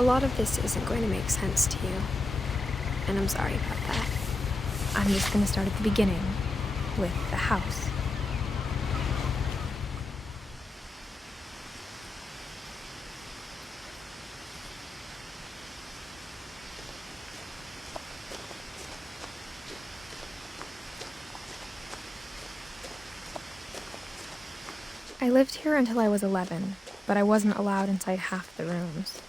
A lot of this isn't going to make sense to you, and I'm sorry about that. I'm just going to start at the beginning, with the house. I lived here until I was 11, but I wasn't allowed inside half the rooms.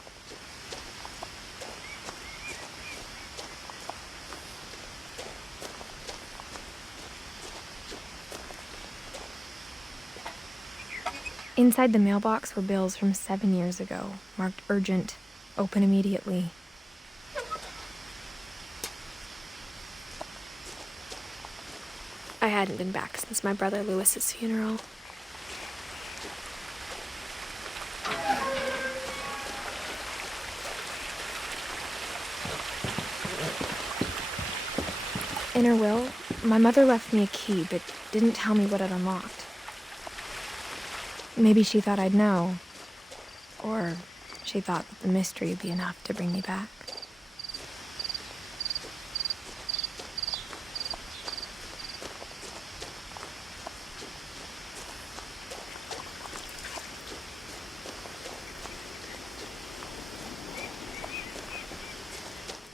Inside the mailbox were bills from 7 years ago, marked urgent, open immediately. I hadn't been back since my brother Lewis's funeral. In her will, my mother left me a key, but didn't tell me what it unlocked. Maybe she thought I'd know, or she thought that the mystery would be enough to bring me back.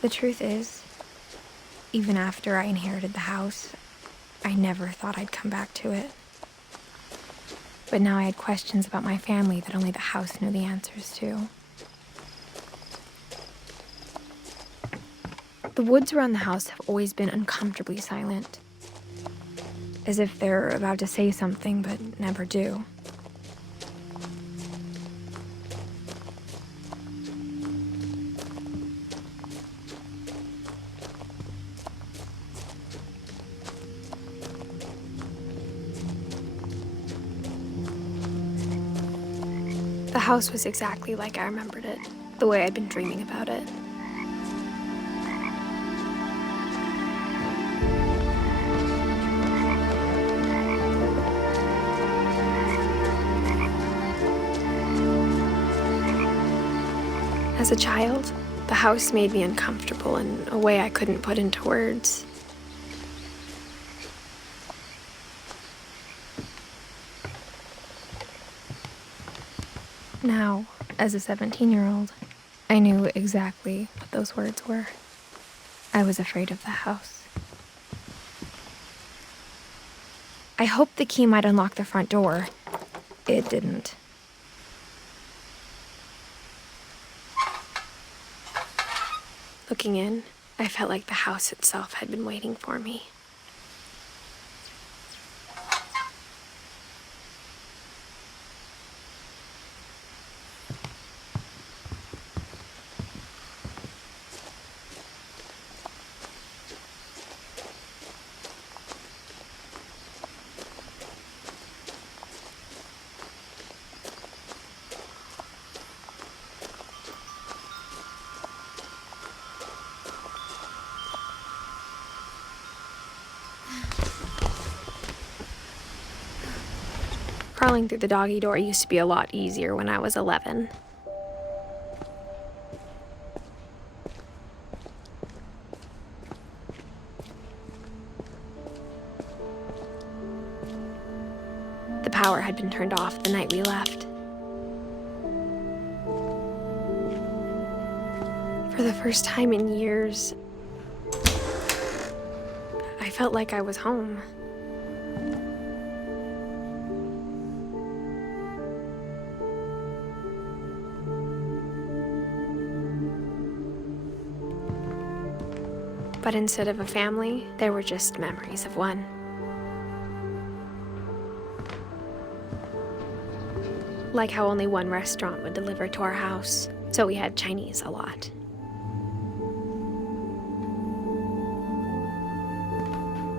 The truth is, even after I inherited the house, I never thought I'd come back to it. But now I had questions about my family that only the house knew the answers to. The woods around the house have always been uncomfortably silent, as if they're about to say something but never do. The house was exactly like I remembered it, the way I'd been dreaming about it. As a child, the house made me uncomfortable in a way I couldn't put into words. Now, as a 17-year-old, I knew exactly what those words were. I was afraid of the house. I hoped the key might unlock the front door. It didn't. Looking in, I felt like the house itself had been waiting for me. Crawling through the doggy door used to be a lot easier when I was 11. The power had been turned off the night we left. For the first time in years, I felt like I was home. But instead of a family, there were just memories of one. Like how only one restaurant would deliver to our house, so we had Chinese a lot.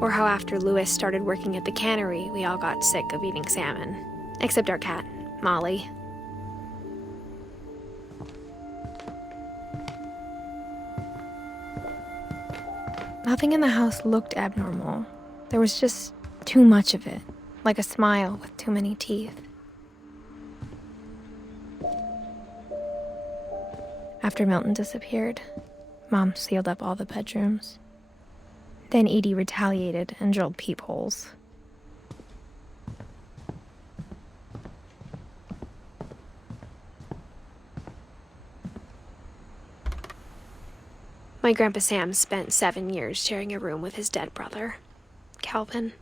Or how after Lewis started working at the cannery, we all got sick of eating salmon. Except our cat, Molly. Nothing in the house looked abnormal. There was just too much of it, like a smile with too many teeth. After Milton disappeared, Mom sealed up all the bedrooms. Then Edie retaliated and drilled peepholes. My Grandpa Sam spent 7 years sharing a room with his dead brother, Calvin.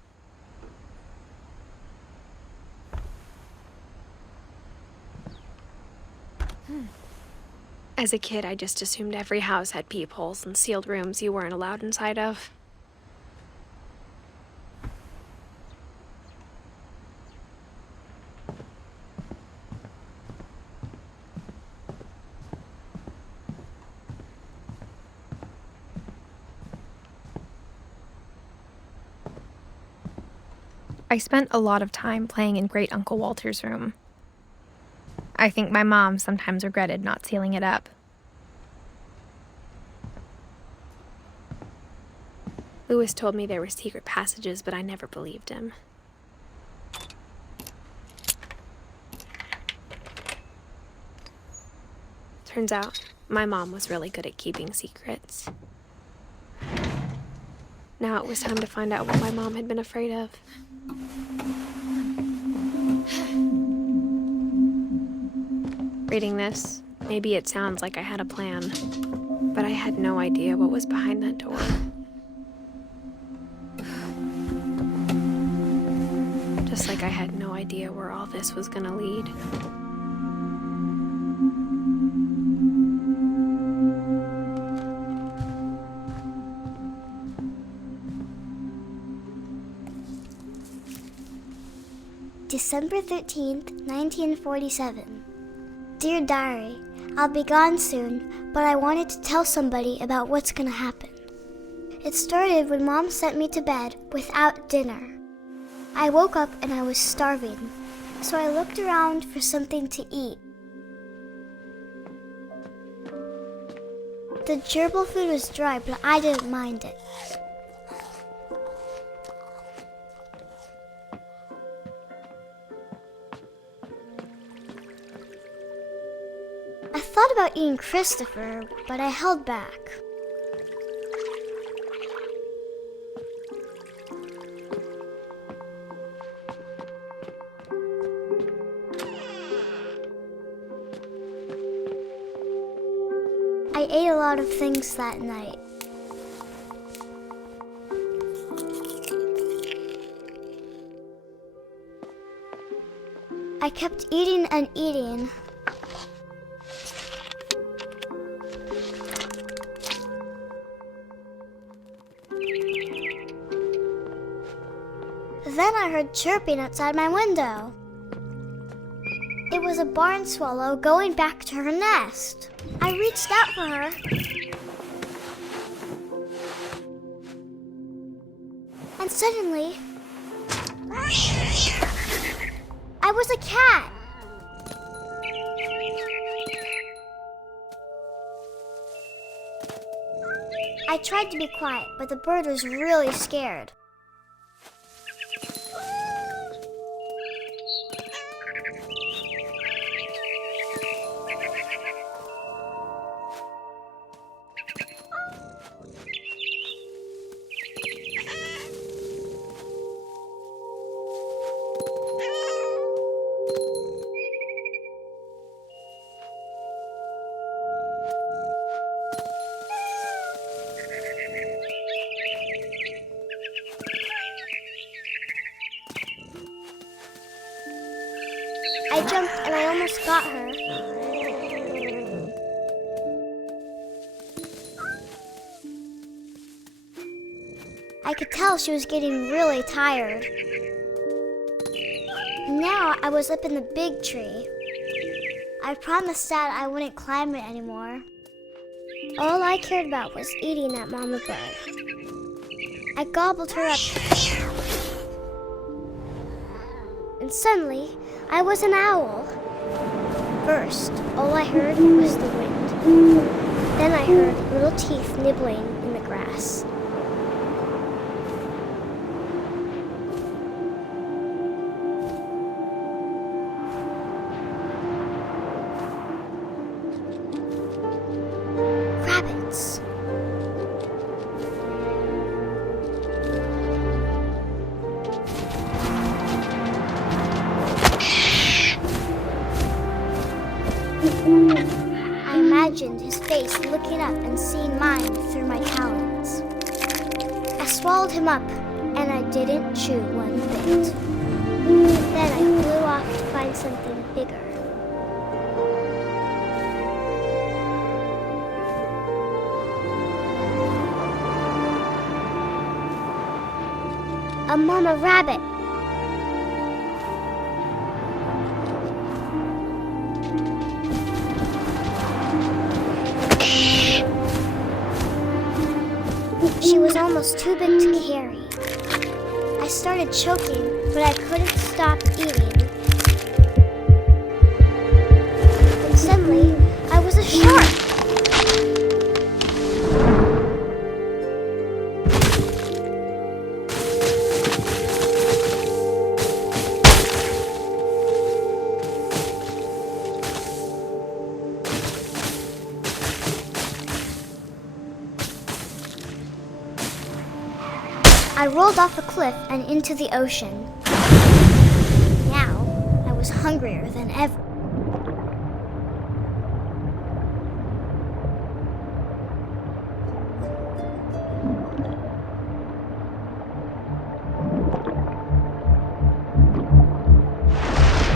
As a kid, I just assumed every house had peepholes and sealed rooms you weren't allowed inside of. I spent a lot of time playing in Great Uncle Walter's room. I think my mom sometimes regretted not sealing it up. Lewis told me there were secret passages, but I never believed him. Turns out, my mom was really good at keeping secrets. Now it was time to find out what my mom had been afraid of. Reading this, maybe it sounds like I had a plan, but I had no idea what was behind that door. Just like I had no idea where all this was gonna lead. December 13th, 1947. Dear Diary, I'll be gone soon, but I wanted to tell somebody about what's gonna happen. It started when Mom sent me to bed without dinner. I woke up and I was starving, so I looked around for something to eat. The gerbil food was dry, but I didn't mind it. I thought about eating Christopher, but I held back. I ate a lot of things that night. I kept eating and eating. Then I heard chirping outside my window. It was a barn swallow going back to her nest. I reached out for her. And suddenly, I was a cat. I tried to be quiet, but the bird was really scared. I jumped and I almost got her. I could tell she was getting really tired. Now I was up in the big tree. I promised Dad I wouldn't climb it anymore. All I cared about was eating that mama bird. I gobbled her up. And suddenly, I was an owl. First, all I heard was the wind. Then I heard little teeth nibbling in the grass. imagined his face looking up and seeing mine through my talons. I swallowed him up, and I didn't chew one bit. Then I flew off to find something bigger. A mama rabbit. She was almost too big to carry. I started choking, but I couldn't stop eating. And suddenly, I was a shark. I rolled off a cliff and into the ocean. Now, I was hungrier than ever.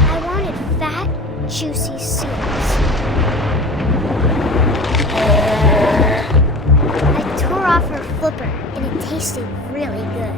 I wanted fat, juicy seals. I tore off her flipper, and it tasted really good.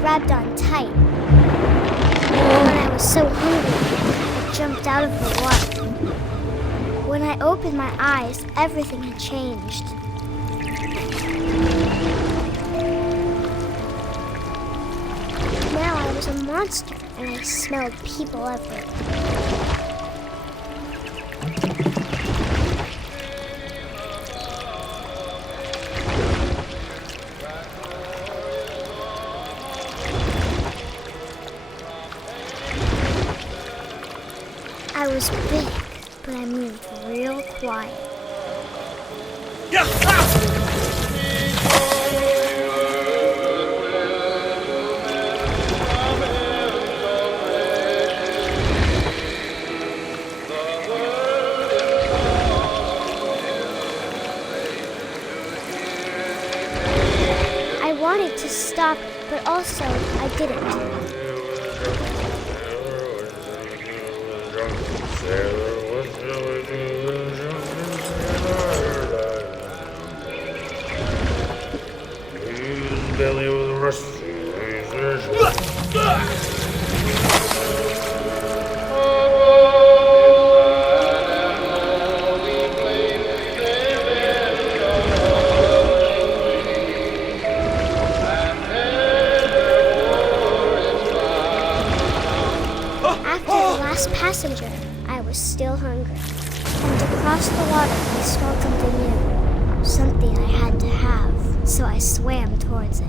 Grabbed on tight. When I was so hungry, I jumped out of the water. When I opened my eyes, everything had changed. Now I was a monster, and I smelled people everywhere. I was big, but I moved real quiet. I wanted to stop, but also I didn't. Belly was rusty. After the last passenger, I was still hungry. And across the water, I smelled something new. Something I had to have, so I swam towards it.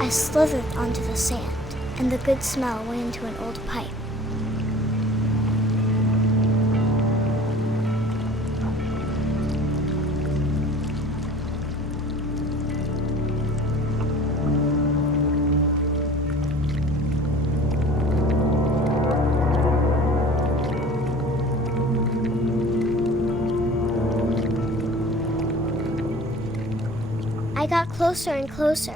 I slithered onto the sand, and the good smell went into an old pipe. I got closer and closer.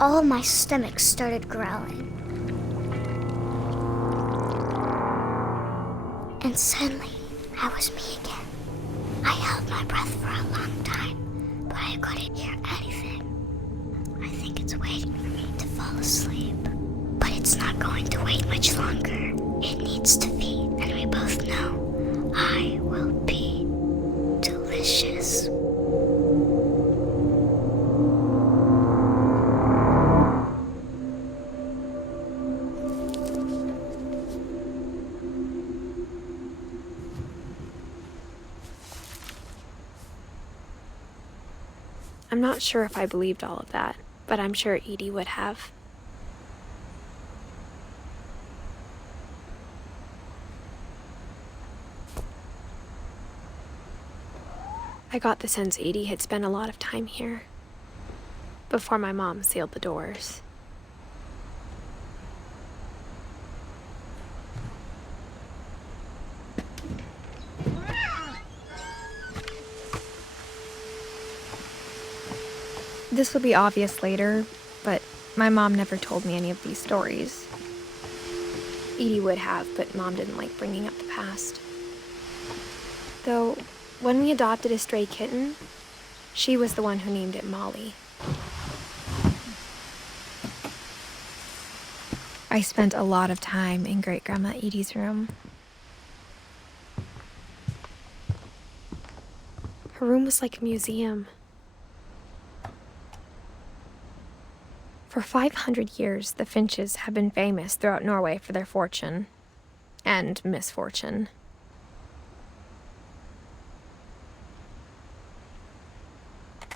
All of my stomach started growling. And suddenly, I was me again. I held my breath for a long time, but I couldn't hear anything. I think it's waiting for me to fall asleep. But it's not going to wait much longer. It needs to feed, and we both know I will be delicious. I'm not sure if I believed all of that, but I'm sure Edie would have. I got the sense Edie had spent a lot of time here, before my mom sealed the doors. This would be obvious later, but my mom never told me any of these stories. Edie would have, but Mom didn't like bringing up the past. Though, when we adopted a stray kitten, she was the one who named it Molly. I spent a lot of time in Great-Grandma Edie's room. Her room was like a museum. For 500 years, the Finches have been famous throughout Norway for their fortune and misfortune.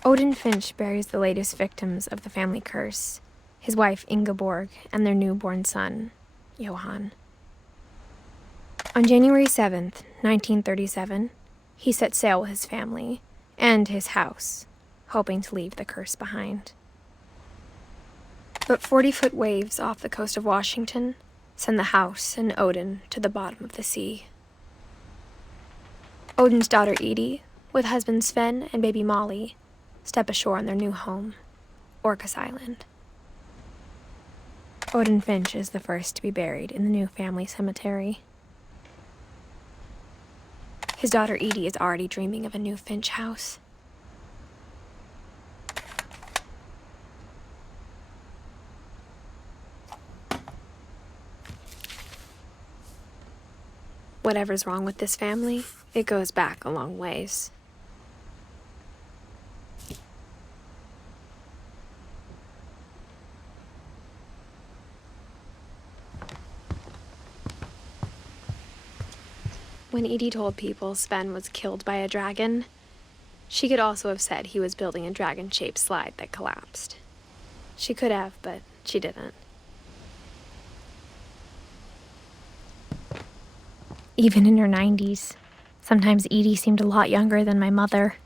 Odin Finch buries the latest victims of the family curse, his wife Ingeborg and their newborn son, Johan. On January 7th, 1937, he set sail with his family and his house, hoping to leave the curse behind. But 40-foot waves off the coast of Washington send the house and Odin to the bottom of the sea. Odin's daughter Edie, with husband Sven and baby Molly, step ashore on their new home, Orcas Island. Odin Finch is the first to be buried in the new family cemetery. His daughter Edie is already dreaming of a new Finch house. Whatever's wrong with this family, it goes back a long ways. When Edie told people Sven was killed by a dragon, she could also have said he was building a dragon-shaped slide that collapsed. She could have, but she didn't. Even in her 90s, sometimes Edie seemed a lot younger than my mother.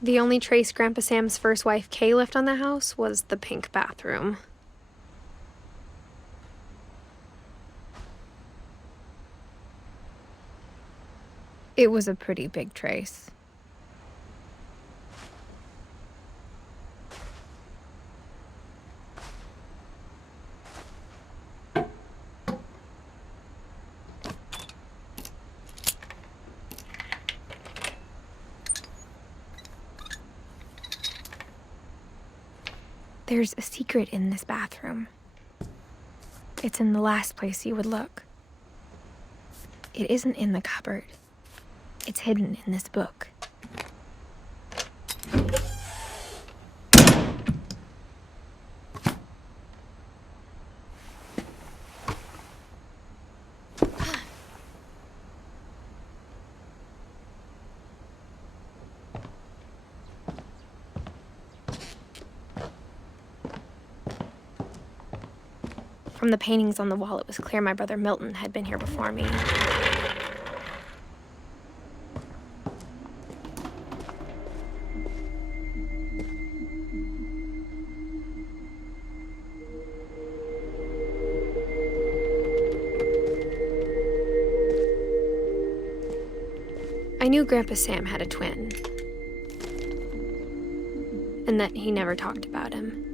The only trace Grandpa Sam's first wife Kay left on the house was the pink bathroom. It was a pretty big trace. There's a secret in this bathroom. It's in the last place you would look. It isn't in the cupboard. It's hidden in this book. From the paintings on the wall, it was clear my brother Milton had been here before me. I knew Grandpa Sam had a twin, and that he never talked about him.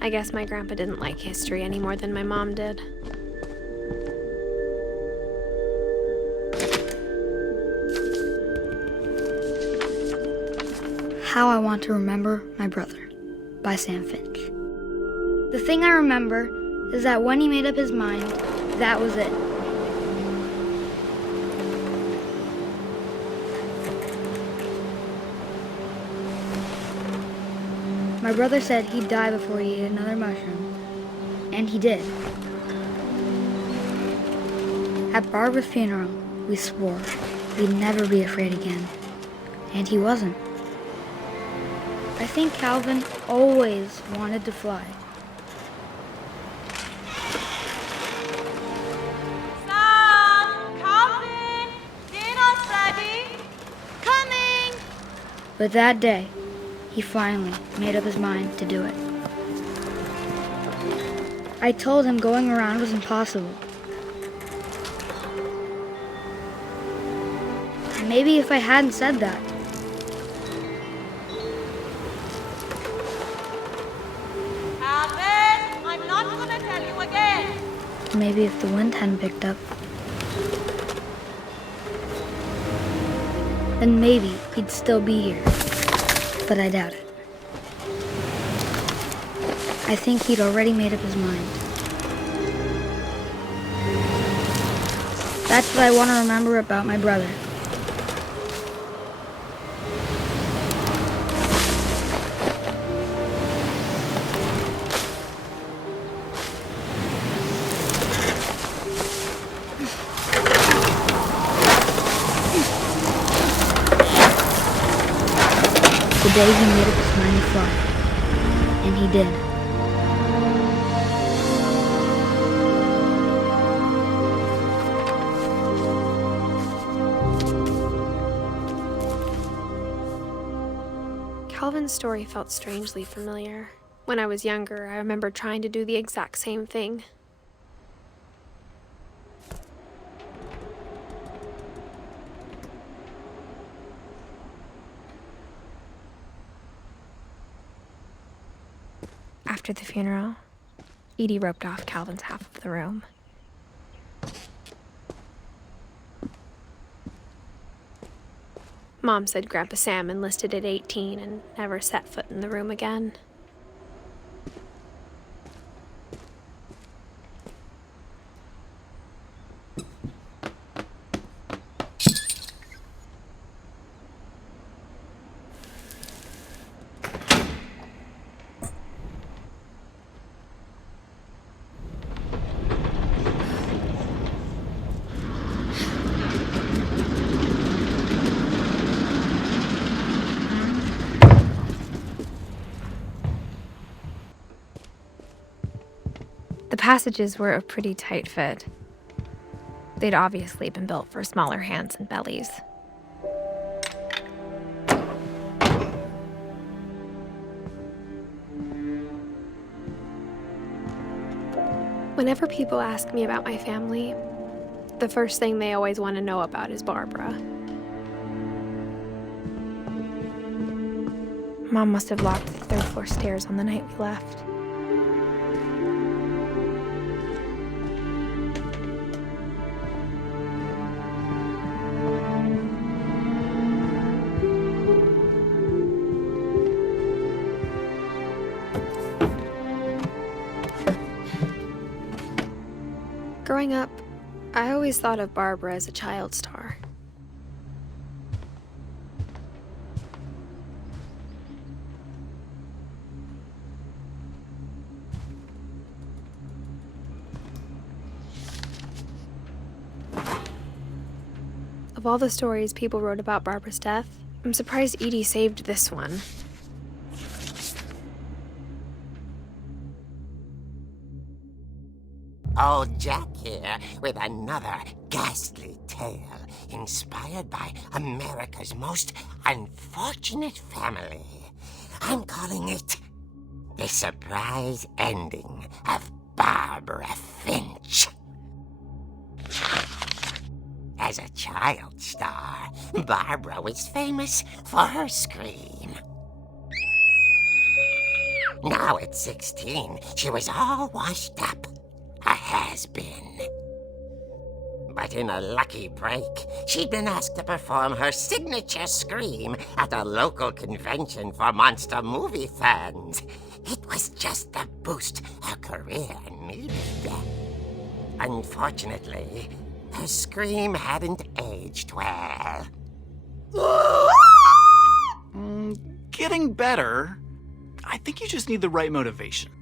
I guess my grandpa didn't like history any more than my mom did. How I Want to Remember My Brother by Sam Finch. The thing I remember is that when he made up his mind, that was it. My brother said he'd die before he ate another mushroom, and he did. At Barbara's funeral, we swore we'd never be afraid again, and he wasn't. I think Calvin always wanted to fly. Sam! Calvin! Dinner's ready! Coming! But that day, he finally made up his mind to do it. I told him going around was impossible. Maybe if I hadn't said that, Calvin! I'm not gonna tell you again! maybe if the wind hadn't picked up, then maybe he'd still be here. But I doubt it. I think he'd already made up his mind. That's what I want to remember about my brother. The day he made up his mind to fly. And he did. Calvin's story felt strangely familiar. When I was younger, I remember trying to do the exact same thing. After the funeral, Edie roped off Calvin's half of the room. Mom said Grandpa Sam enlisted at 18 and never set foot in the room again. The passages were a pretty tight fit. They'd obviously been built for smaller hands and bellies. Whenever people ask me about my family, the first thing they always want to know about is Barbara. Mom must have locked the third floor stairs on the night we left. Growing up, I always thought of Barbara as a child star. Of all the stories people wrote about Barbara's death, I'm surprised Edie saved this one. Old Jack here with another ghastly tale inspired by America's most unfortunate family. I'm calling it The Surprise Ending of Barbara Finch. As a child star, Barbara was famous for her scream. Now at 16, she was all washed up. A has-been. But in a lucky break, she'd been asked to perform her signature scream at a local convention for monster movie fans. It was just the boost her career needed. Unfortunately, her scream hadn't aged well. Getting better. I think you just need the right motivation.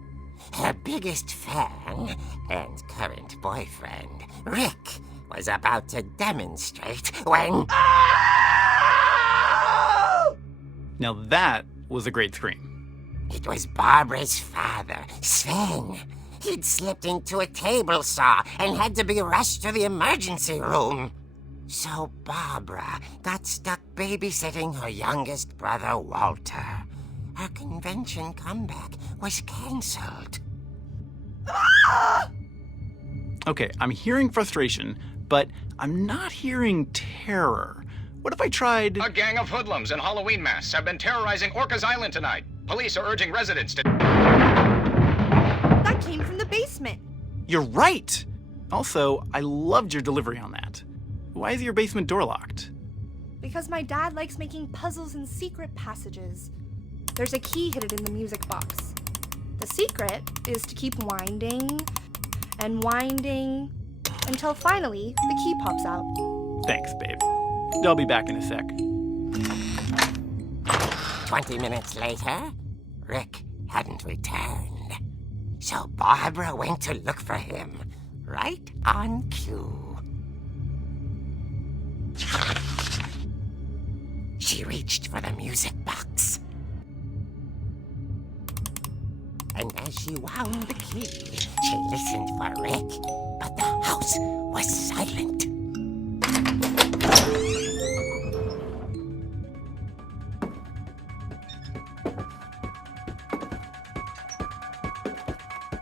Her biggest fan and current boyfriend, Rick, was about to demonstrate when... Now that was a great scream. It was Barbara's father, Sven. He'd slipped into a table saw and had to be rushed to the emergency room. So Barbara got stuck babysitting her youngest brother, Walter. Her convention comeback was cancelled. Okay, I'm hearing frustration, but I'm not hearing terror. What if I tried... A gang of hoodlums in Halloween masks have been terrorizing Orcas Island tonight. Police are urging residents to... That came from the basement. You're right! Also, I loved your delivery on that. Why is your basement door locked? Because my dad likes making puzzles and secret passages. There's a key hidden in the music box. The secret is to keep winding and winding until finally the key pops out. Thanks, babe. I'll be back in a sec. 20 minutes later, Rick hadn't returned. So Barbara went to look for him, right on cue. She reached for the music box. And as she wound the key, she listened for Rick, but the house was silent.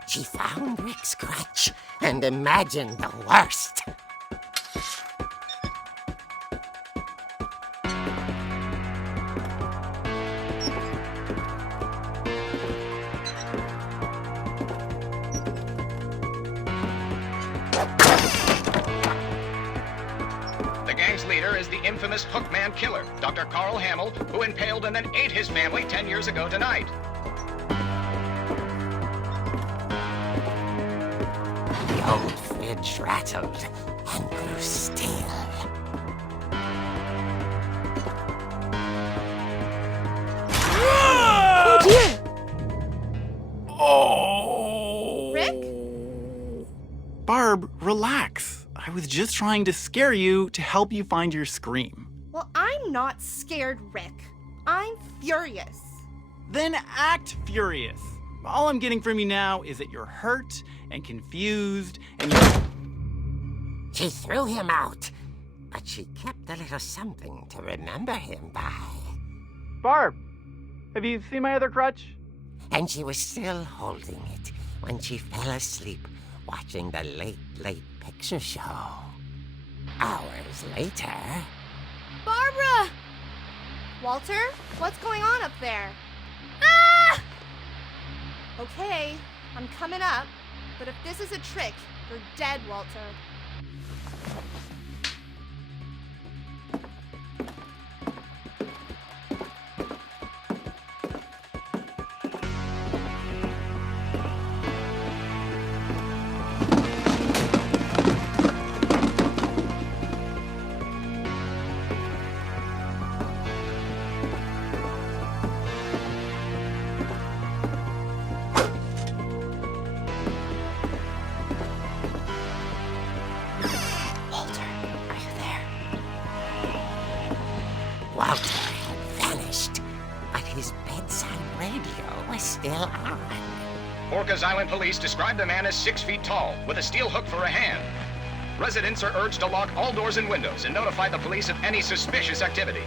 She found Rick's crutch and imagined the worst. The gang's leader is the infamous Hookman killer, Dr. Carl Hamill, who impaled and then ate his family 10 years ago tonight. The old fridge rattled and grew still. Oh dear! Oh! Rick? Barb, relax. I was just trying to scare you to help you find your scream. Well, I'm not scared, Rick. I'm furious. Then act furious. All I'm getting from you now is that you're hurt and confused and She threw him out, but she kept a little something to remember him by. Barb, have you seen my other crutch? And she was still holding it when she fell asleep watching the late picture show. Hours later... Barbara! Walter, what's going on up there? Ah! Okay, I'm coming up, but if this is a trick, you're dead, Walter. Walter had vanished, but his bedside radio was still on. Orcas Island police describe the man as 6 feet tall, with a steel hook for a hand. Residents are urged to lock all doors and windows and notify the police of any suspicious activity.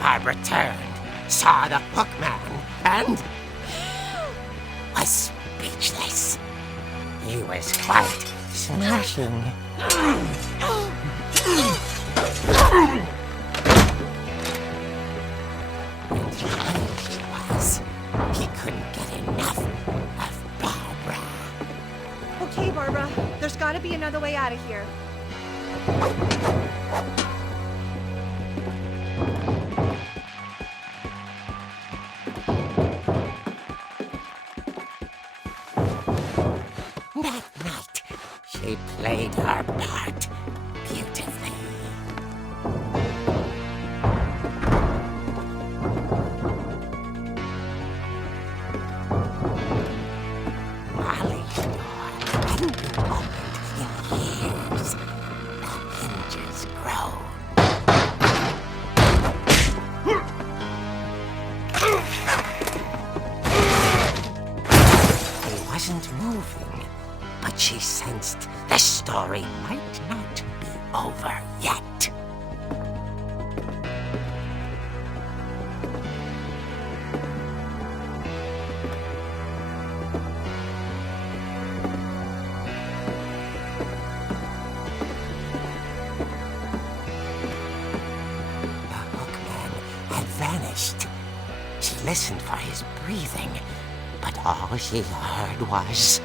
Barbara turned, saw the hookman, and was speechless. He was quite smashing. And he was Barbara. There's gotta be another way out of here. That night, she played her part beautifully. Molly's door hadn't been opened in years. The hinges groaned. He wasn't moving, but she sensed the story might not be over yet. The hookman had vanished. She listened for his breathing, but all she heard was...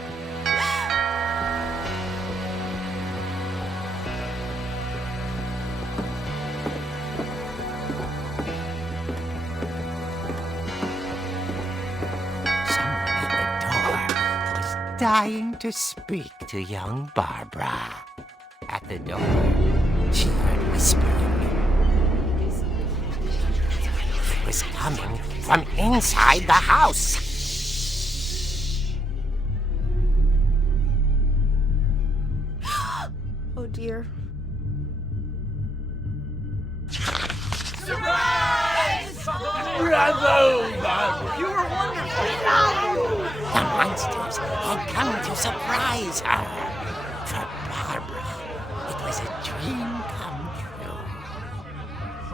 Someone at the door was dying to speak to young Barbara. At the door, she heard whispering. It was coming from inside the house. Oh dear. The monsters had come to surprise her. For Barbara, it was a dream come true.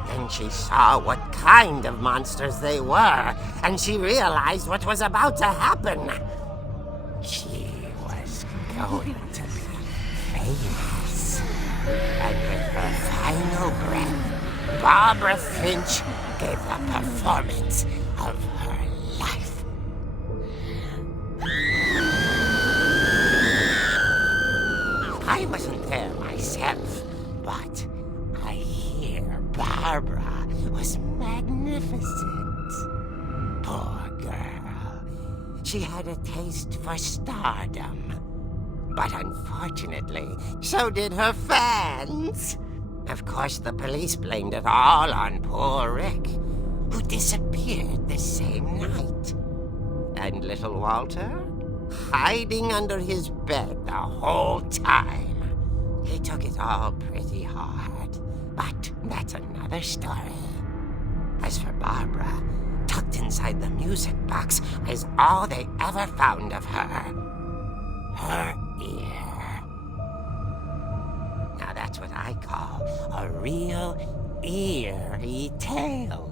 Then she saw what kind of monsters they were, and she realized what was about to happen. She was going to be famous. And with her final breath, Barbara Finch gave the performance of her life. I wasn't there myself, but I hear Barbara was magnificent. Poor girl. She had a taste for stardom. But unfortunately, so did her fans. Of course, the police blamed it all on poor Rick, who disappeared the same night. And little Walter? Hiding under his bed the whole time. He took it all pretty hard, but that's another story. As for Barbara, tucked inside the music box is all they ever found of her. Her ear. Now that's what I call a real eerie tale.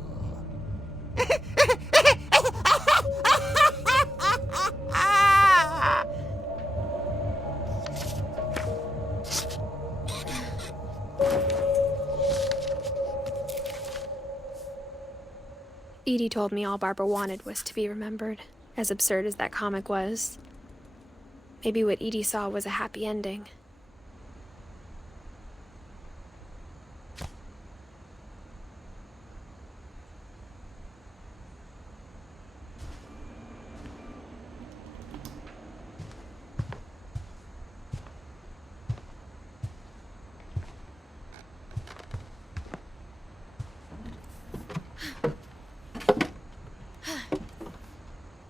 Edie told me all Barbara wanted was to be remembered, as absurd as that comic was. Maybe what Edie saw was a happy ending.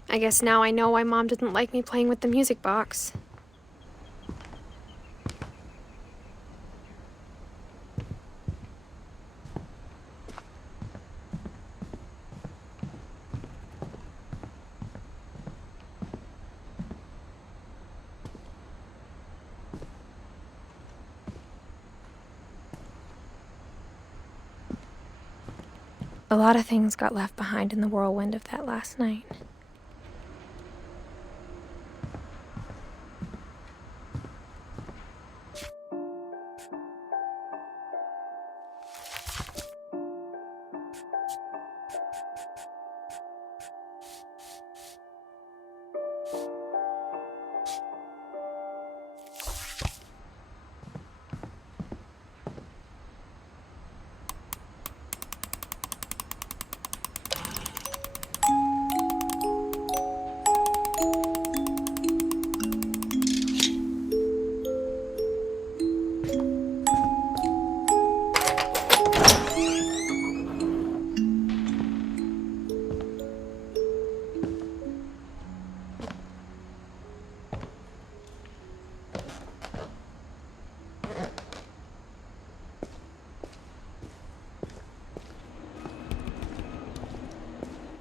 I guess now I know why Mom didn't like me playing with the music box. A lot of things got left behind in the whirlwind of that last night.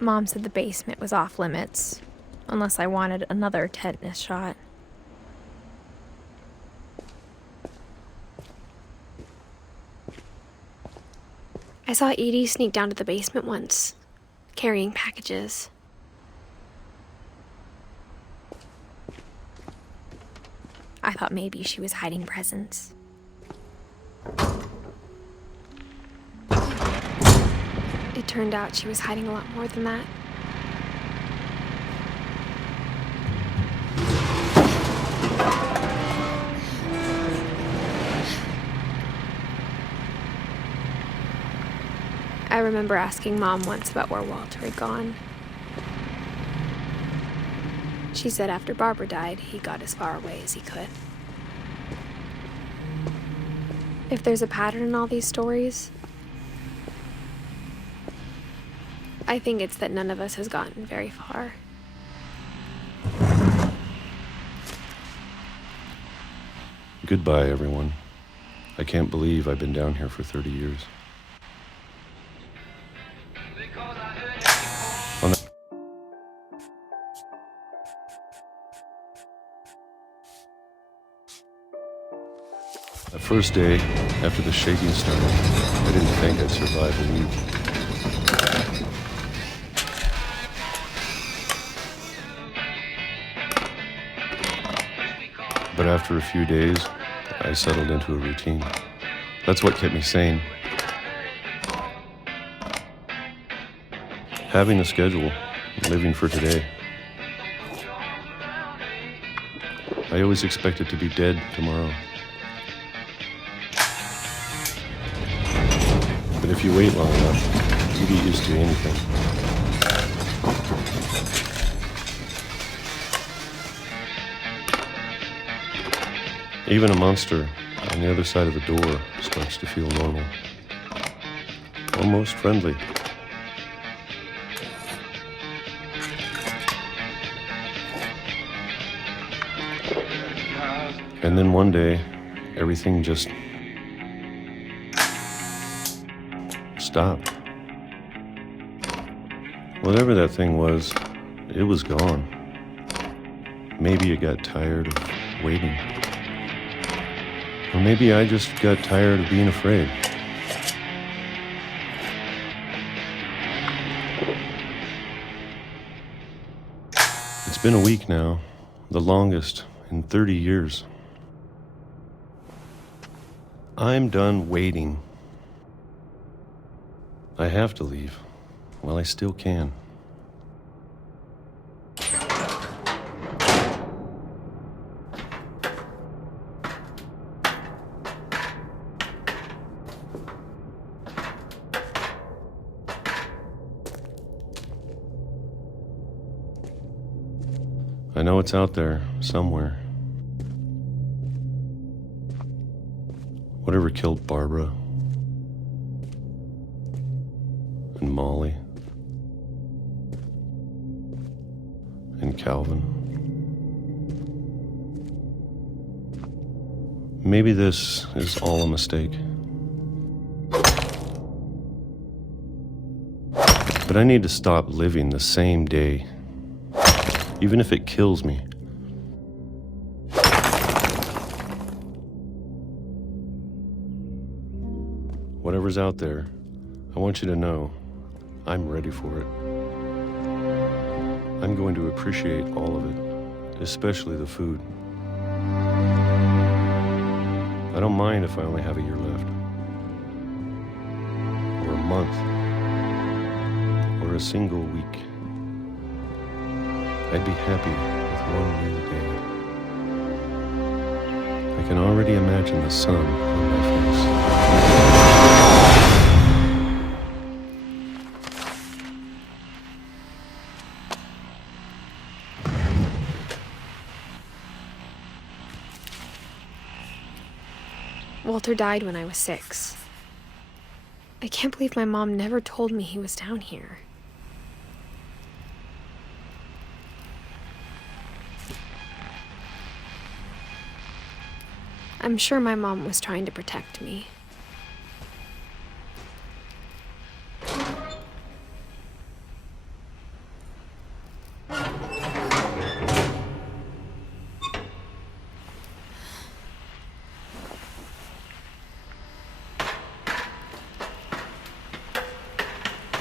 Mom said the basement was off limits, unless I wanted another tetanus shot. I saw Edie sneak down to the basement once, carrying packages. I thought maybe she was hiding presents. It turned out she was hiding a lot more than that. I remember asking Mom once about where Walter had gone. She said after Barbara died, he got as far away as he could. If there's a pattern in all these stories, I think it's that none of us has gotten very far. Goodbye, everyone. I can't believe I've been down here for 30 years. The first day, after the shaking started, I didn't think I'd survive a week. But after a few days, I settled into a routine. That's what kept me sane. Having a schedule, living for today. I always expected to be dead tomorrow. But if you wait long enough, you get used to anything. Even a monster on the other side of the door starts to feel normal. Almost friendly. And then one day, everything just stopped. Whatever that thing was, it was gone. Maybe it got tired of waiting. Or maybe I just got tired of being afraid. It's been a week now, the longest in 30 years. I'm done waiting. I have to leave while I still can. I know it's out there somewhere. Whatever killed Barbara and Molly and Calvin. Maybe this is all a mistake. But I need to stop living the same day, even if it kills me. Whatever's out there, I want you to know I'm ready for it. I'm going to appreciate all of it, especially the food. I don't mind if I only have a year left, or a month, or a single week. I'd be happy with one new day. I can already imagine the sun on my face. Walter died when I was 6. I can't believe my mom never told me he was down here. I'm sure my mom was trying to protect me.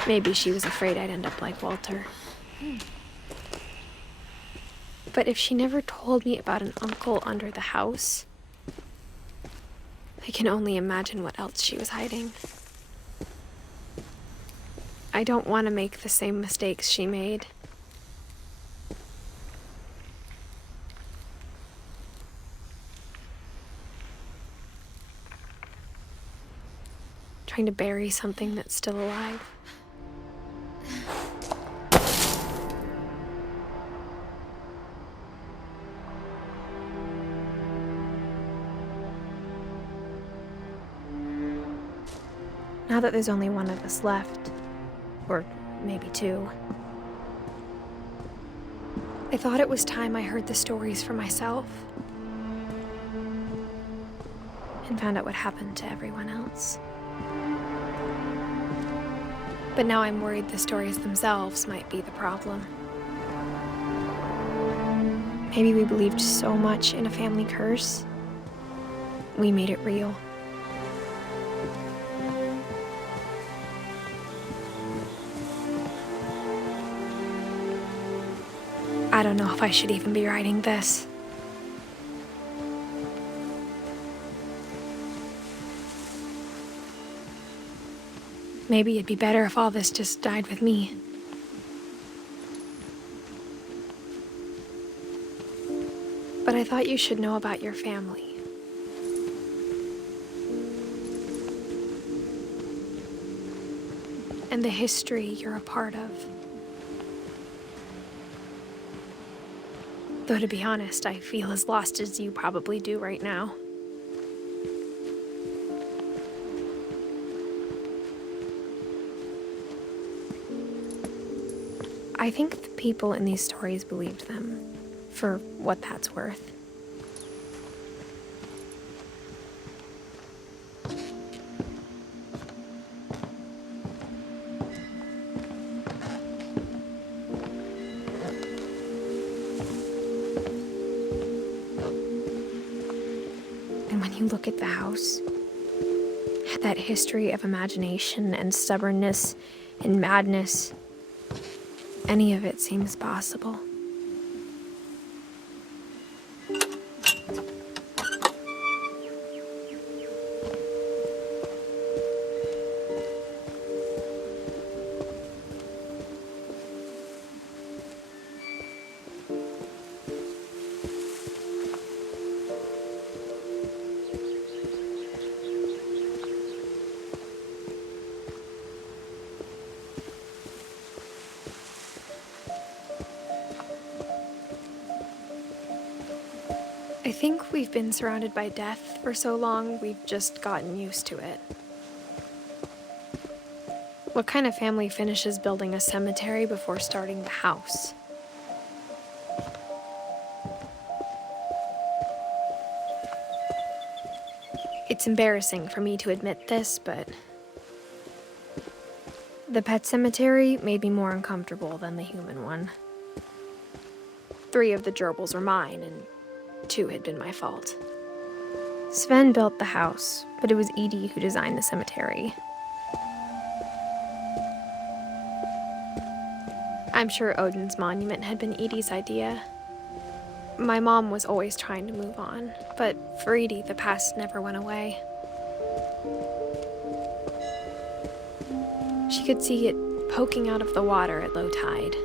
Maybe she was afraid I'd end up like Walter. But if she never told me about an uncle under the house, I can only imagine what else she was hiding. I don't want to make the same mistakes she made. Trying to bury something that's still alive. Now that there's only one of us left, or maybe two, I thought it was time I heard the stories for myself and found out what happened to everyone else. But now I'm worried the stories themselves might be the problem. Maybe we believed so much in a family curse, we made it real. I don't know if I should even be writing this. Maybe it'd be better if all this just died with me. But I thought you should know about your family. And the history you're a part of. Though to be honest, I feel as lost as you probably do right now. I think the people in these stories believed them, for what that's worth. And when you look at the house, at that history of imagination and stubbornness and madness, any of it seems possible. I think we've been surrounded by death for so long, we've just gotten used to it. What kind of family finishes building a cemetery before starting the house? It's embarrassing for me to admit this, but the pet cemetery made me more uncomfortable than the human one. 3 of the gerbils were mine, and 2 had been my fault. Sven built the house, but it was Edith who designed the cemetery. I'm sure Odin's monument had been Edith's idea. My mom was always trying to move on, but for Edith, the past never went away. She could see it poking out of the water at low tide.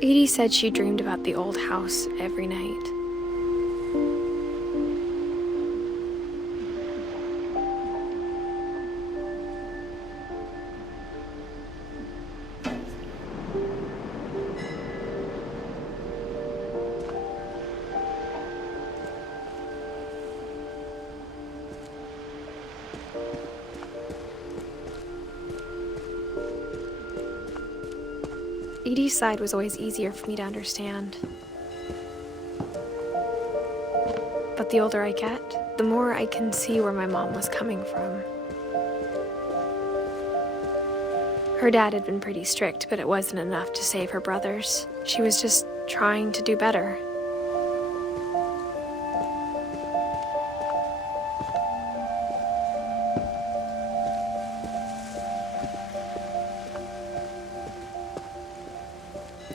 Edie said she dreamed about the old house every night. Edie's side was always easier for me to understand. But the older I get, the more I can see where my mom was coming from. Her dad had been pretty strict, but it wasn't enough to save her brothers. She was just trying to do better.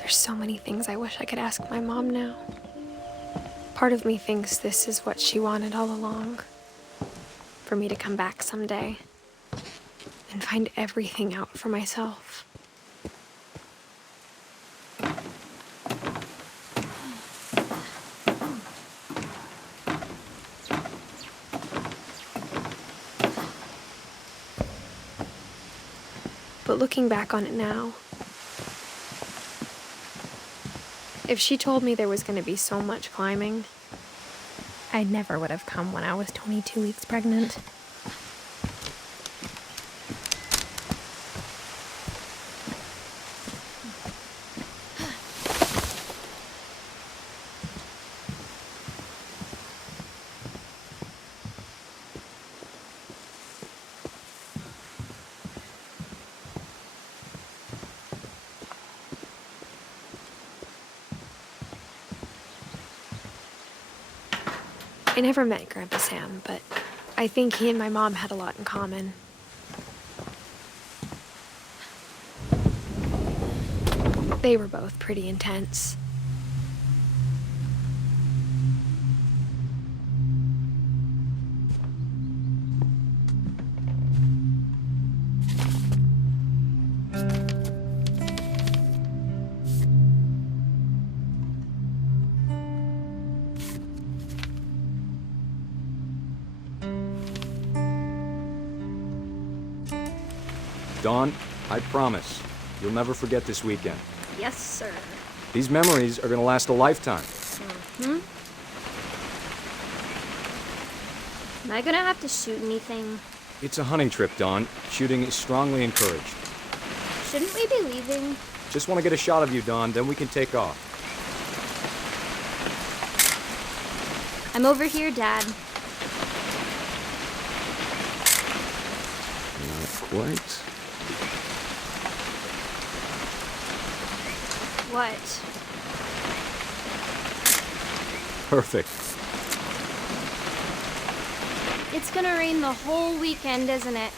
There's so many things I wish I could ask my mom now. Part of me thinks this is what she wanted all along. For me to come back someday and find everything out for myself. But looking back on it now, if she told me there was going to be so much climbing, I never would have come when I was 22 weeks pregnant. I never met Grandpa Sam, but I think he and my mom had a lot in common. They were both pretty intense. Dawn, I promise, you'll never forget this weekend. Yes, sir. These memories are gonna last a lifetime. Am I gonna have to shoot anything? It's a hunting trip, Dawn. Shooting is strongly encouraged. Shouldn't we be leaving? Just want to get a shot of you, Dawn, then we can take off. I'm over here, Dad. Not quite. What? Perfect. It's gonna rain the whole weekend, isn't it?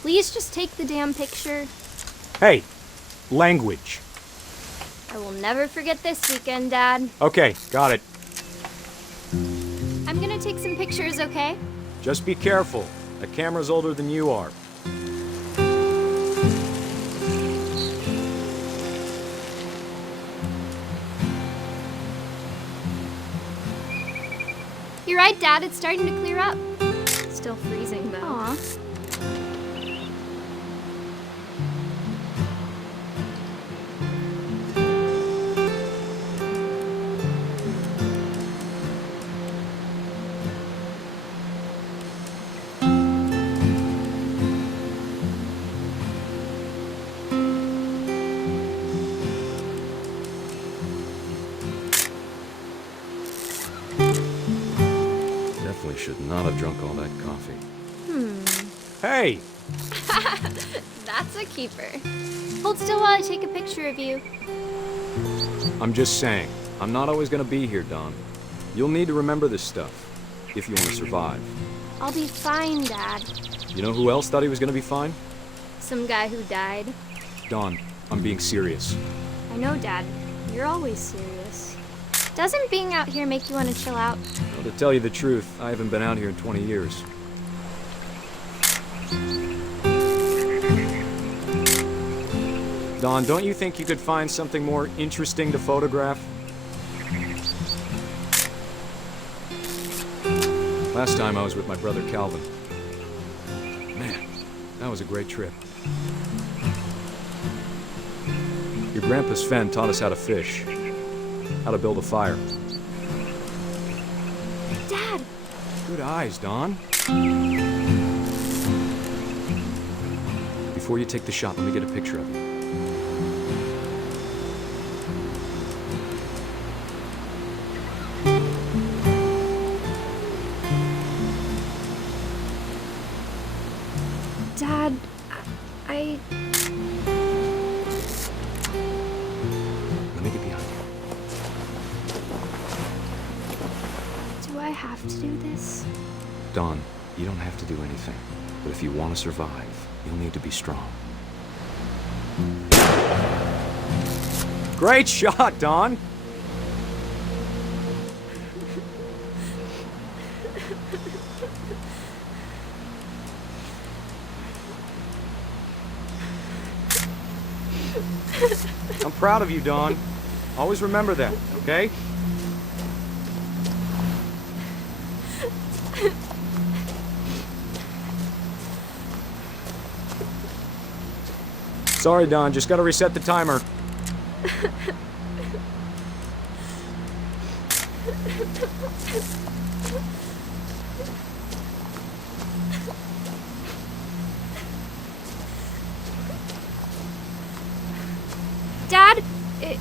Please just take the damn picture. Hey, language. I will never forget this weekend, Dad. Okay, got it. I'm gonna take some pictures, okay? Just be careful. That camera's older than you are. You're right, Dad. It's starting to clear up. Still freezing, though. Aw. Definitely should not have drunk all that coffee. Hey! That's a keeper. Hold still while I take a picture of you. I'm just saying, I'm not always gonna be here, Dawn. You'll need to remember this stuff, if you want to survive. I'll be fine, Dad. You know who else thought he was gonna be fine? Some guy who died. Dawn, I'm being serious. I know, Dad. You're always serious. Doesn't being out here make you want to chill out? Well, to tell you the truth, I haven't been out here in 20 years. Dawn, don't you think you could find something more interesting to photograph? Last time I was with my brother Calvin. Man, that was a great trip. Your grandpa Sven taught us how to fish, how to build a fire. Dad! Good eyes, Dawn. Before you take the shot, let me get a picture of you. Dad, I... Let me get behind you. Do I have to do this? Dawn, you don't have to do anything. But if you want to survive, you'll need to be strong. Great shot, Dawn! I'm proud of you, Dawn. Always remember that, okay? Sorry, Dawn, just gotta reset the timer. Dad,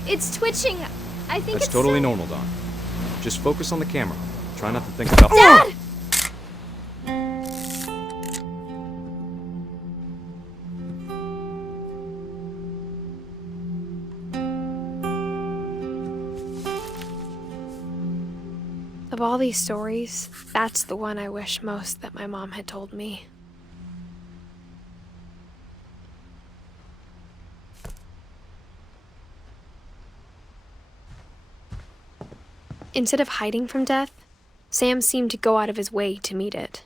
it's twitching. I think That's it's totally normal, Dawn. Just focus on the camera. Try not to think about— Dad! Of all these stories, that's the one I wish most that my mom had told me. Instead of hiding from death, Sam seemed to go out of his way to meet it.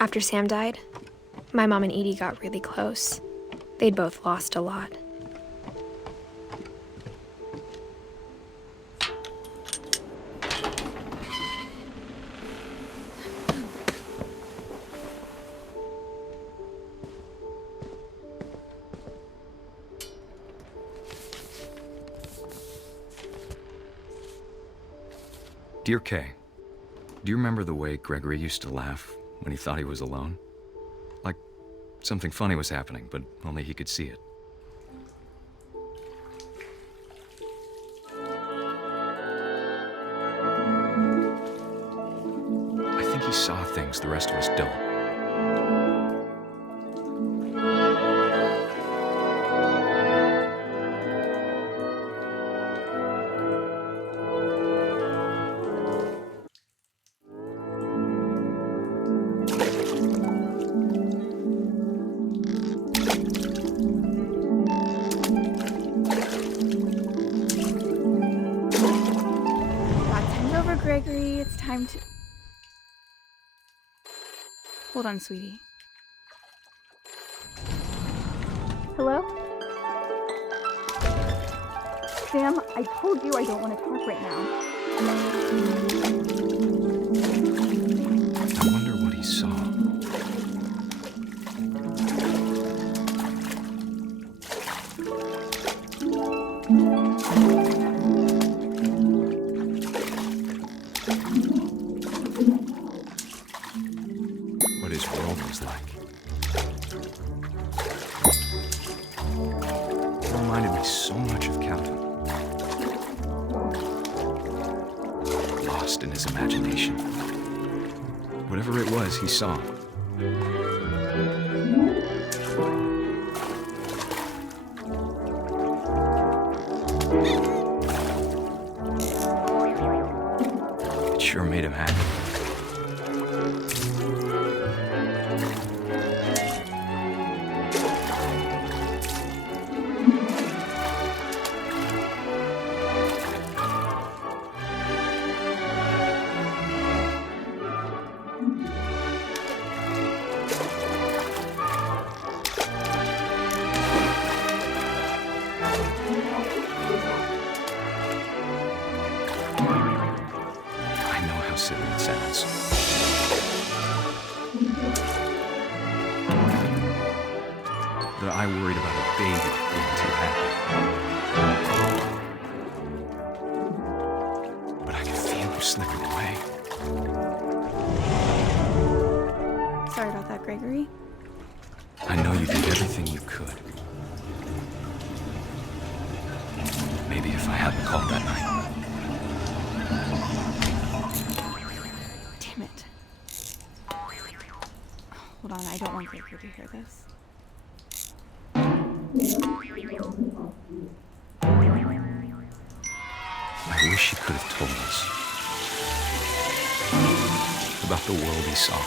After Sam died, my mom and Edie got really close. They'd both lost a lot. Dear Kay, do you remember the way Gregory used to laugh when he thought he was alone? Like something funny was happening, but only he could see it. I think he saw things the rest of us don't. Gregory, it's time to... Hold on, sweetie. Hello? Sam, I told you I don't want to talk right now. I wonder what he saw. What his world was like. It reminded me so much of Calvin. Lost in his imagination. Whatever it was, he saw. It sure made him happy. I worried about a baby being too happy. But I could feel him slipping away. Sorry about that, Gregory. I know you did everything you could. Maybe if I hadn't called that night. Damn it. Hold on, I don't want Gregory to hear this. I wish he could have told us about the world he saw.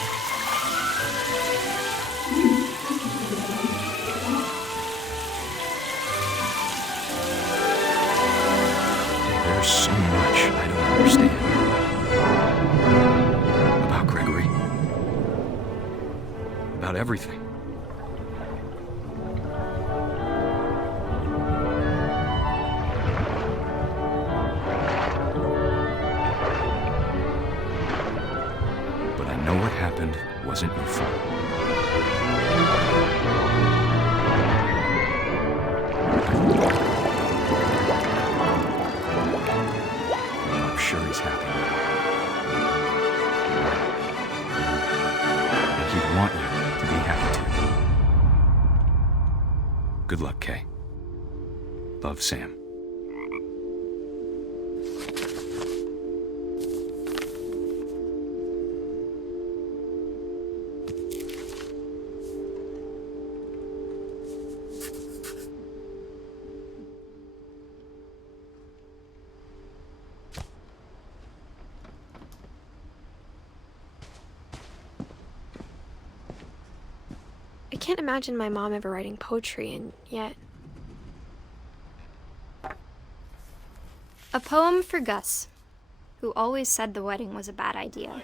There's so much I don't understand about Gregory, about everything. But I know what happened wasn't your fault. I'm sure he's happy. And he'd want you to be happy too. Good luck, Kay. Love, Sam. I can't imagine my mom ever writing poetry, and yet... A poem for Gus, who always said the wedding was a bad idea.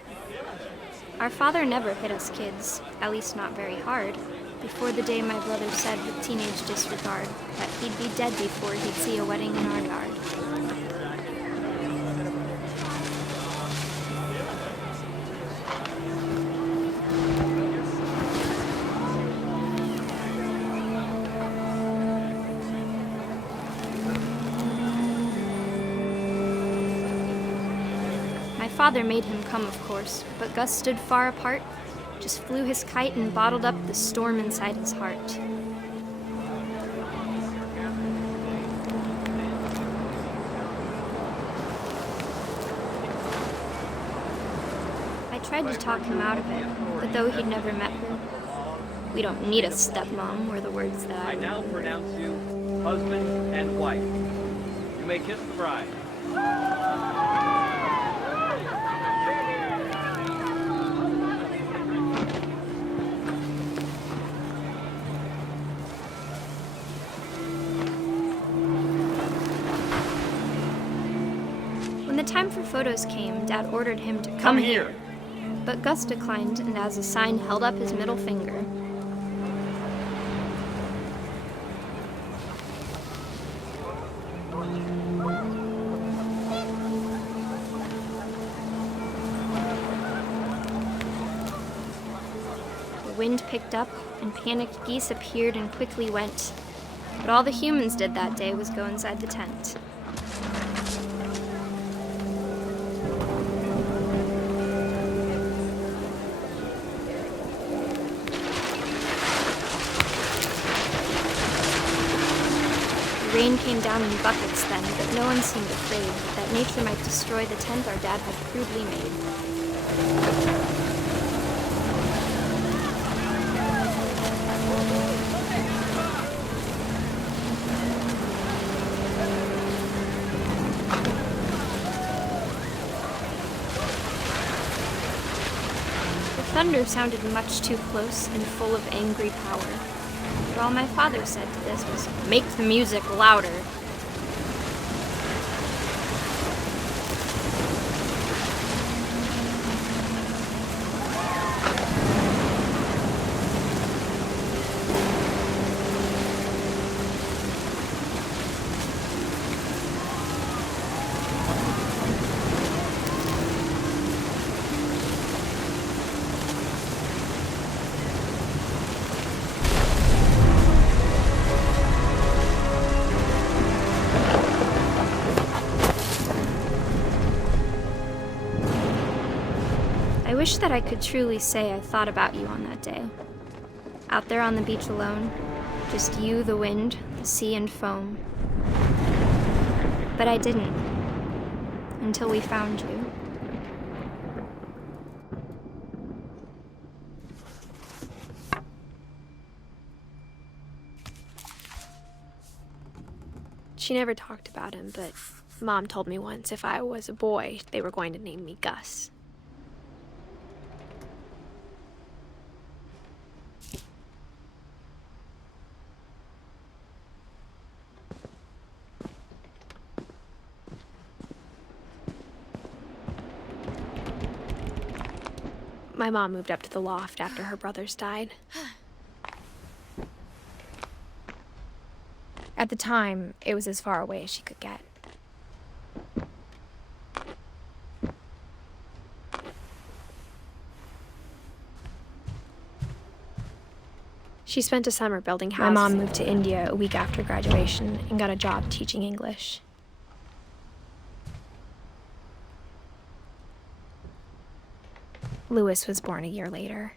Our father never hit us kids, at least not very hard, before the day my brother said with teenage disregard that he'd be dead before he'd see a wedding in our yard. My father made him come, of course, but Gus stood far apart, just flew his kite and bottled up the storm inside his heart. I tried to talk him out of it, but though he'd never met her, "We don't need a stepmom," were the words that I now pronounce you husband and wife. You may kiss the bride. When the time for photos came, Dad ordered him to come here. But Gus declined and as a sign held up his middle finger. The wind picked up and panicked geese appeared and quickly went. But all the humans did that day was go inside the tent. Rain came down in buckets then, but no one seemed afraid that nature might destroy the tent our dad had crudely made. The thunder sounded much too close and full of angry power. But all my father said to this was, "Make the music louder." wish that I could truly say I thought about you on that day. Out there on the beach alone, just you, the wind, the sea, and foam. But I didn't, until we found you. She never talked about him, but Mom told me once if I was a boy, they were going to name me Gus. My mom moved up to the loft after her brothers died. At the time, it was as far away as she could get. She spent a summer building houses. My mom moved to India a week after graduation and got a job teaching English. Lewis was born a year later.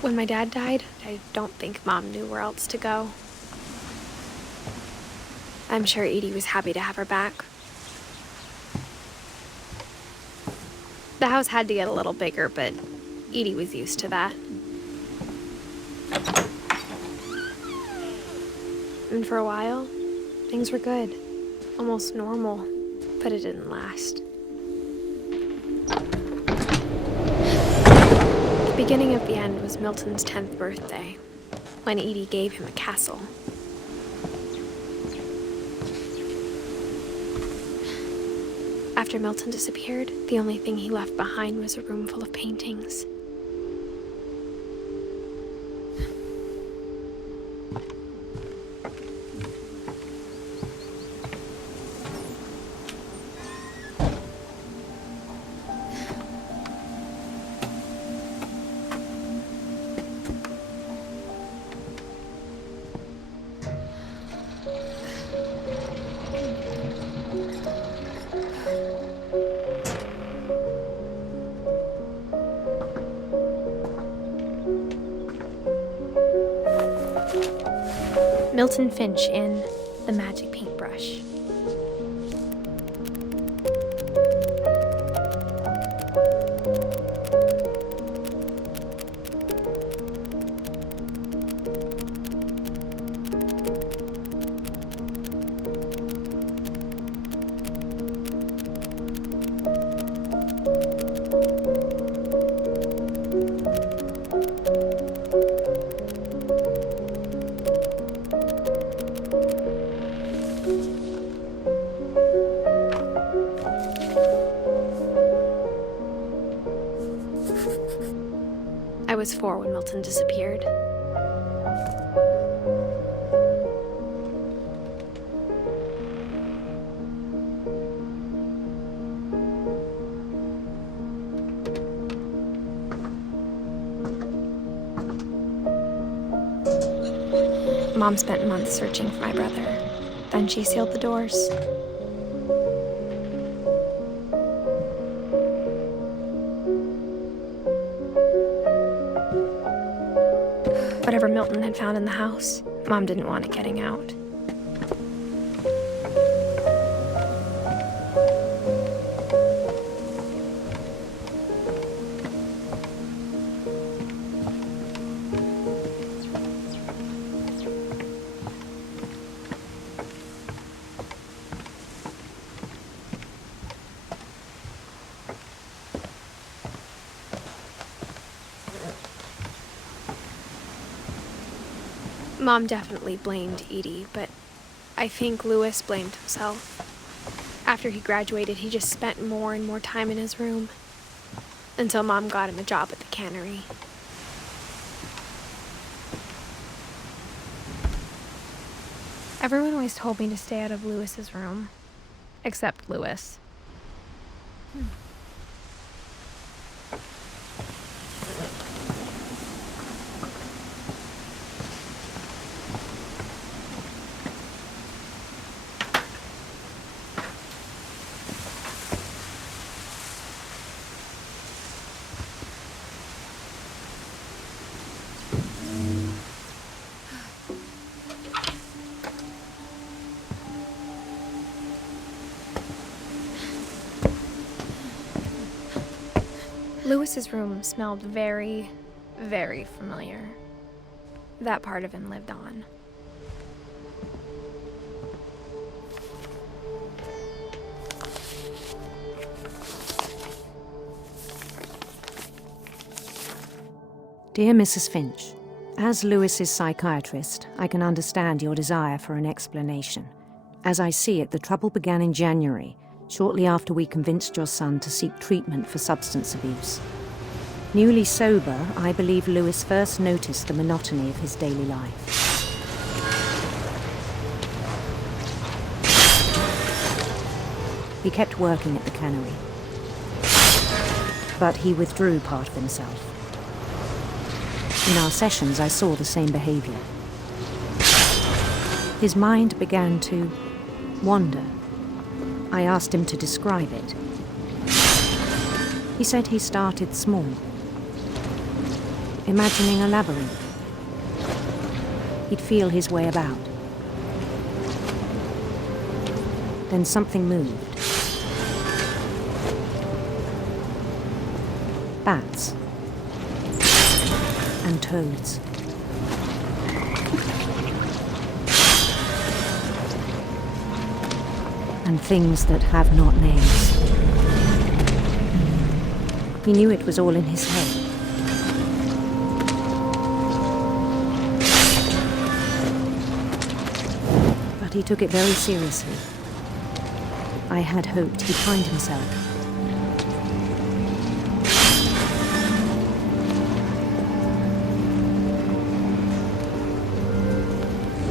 When my dad died, I don't think Mom knew where else to go. I'm sure Edie was happy to have her back. The house had to get a little bigger, but Edie was used to that. And for a while, things were good. Almost normal, but it didn't last. The beginning of the end was Milton's 10th birthday, when Edie gave him a castle. After Milton disappeared, the only thing he left behind was a room full of paintings. Milton Finch in The Magic Paintbrush. I was 4 when Milton disappeared. Mom spent months searching for my brother. Then she sealed the doors. Whatever Milton had found in the house, Mom didn't want it getting out. Mom definitely blamed Edie, but I think Lewis blamed himself. After he graduated, he just spent more and more time in his room, until Mom got him a job at the cannery. Everyone always told me to stay out of Lewis's room, except Lewis. Lewis's room smelled very, very familiar. That part of him lived on. Dear Mrs. Finch, as Lewis's psychiatrist, I can understand your desire for an explanation. As I see it, the trouble began in January, shortly after we convinced your son to seek treatment for substance abuse. Newly sober, I believe Lewis first noticed the monotony of his daily life. He kept working at the cannery, but he withdrew part of himself. In our sessions, I saw the same behavior. His mind began to wander. I asked him to describe it. He said he started small, imagining a labyrinth. He'd feel his way about. Then something moved. Bats and toads. And things that have not names. He knew it was all in his head. But he took it very seriously. I had hoped he'd find himself.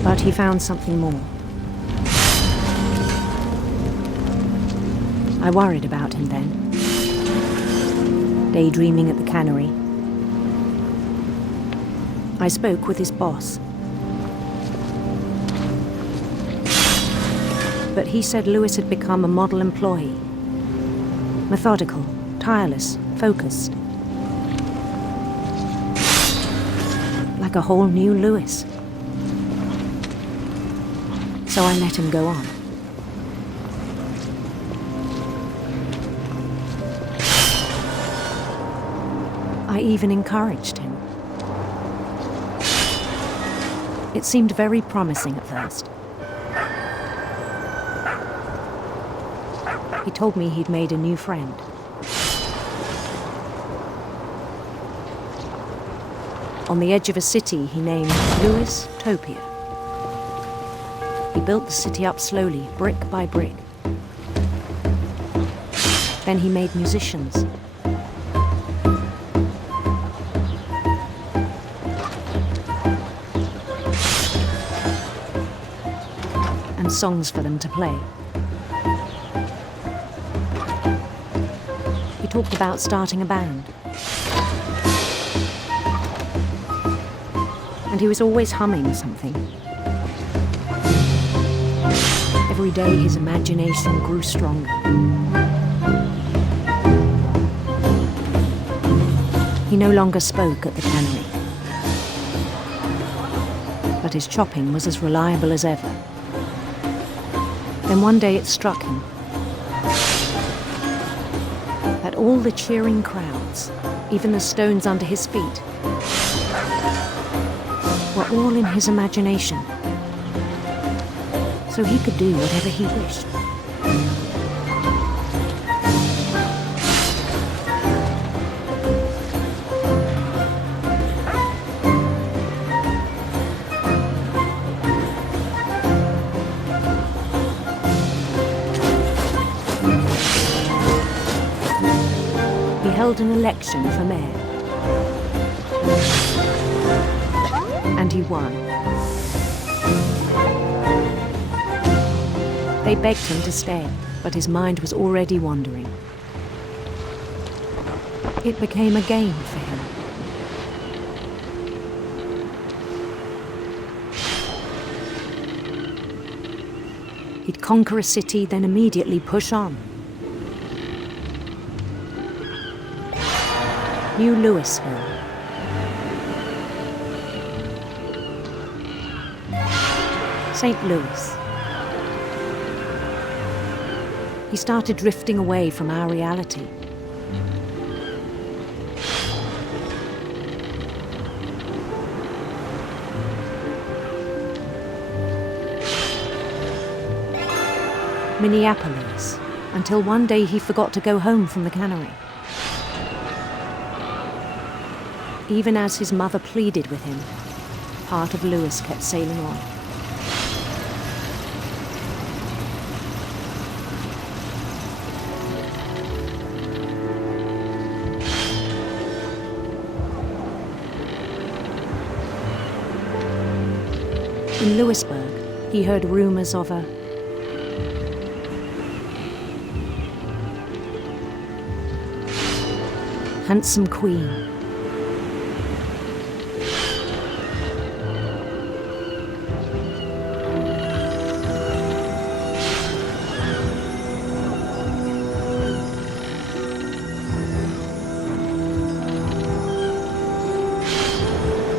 But he found something more. I worried about him then, daydreaming at the cannery. I spoke with his boss. But he said Lewis had become a model employee. Methodical, tireless, focused. Like a whole new Lewis. So I let him go on. I even encouraged him. It seemed very promising at first. He told me he'd made a new friend. On the edge of a city he named Lewis Topia. He built the city up slowly, brick by brick. Then he made musicians. And songs for them to play. He talked about starting a band. And he was always humming something. Every day his imagination grew stronger. He no longer spoke at the cannery. But his chopping was as reliable as ever. Then one day it struck him that all the cheering crowds, even the stones under his feet, were all in his imagination. So he could do whatever he wished. He held an election for mayor. And he won. They begged him to stay, but his mind was already wandering. It became a game for him. He'd conquer a city, then immediately push on. New Louisville. St. Louis. He started drifting away from our reality. Minneapolis, until one day he forgot to go home from the cannery. Even as his mother pleaded with him, part of Louis kept sailing on. In Louisburg, he heard rumors of a handsome queen.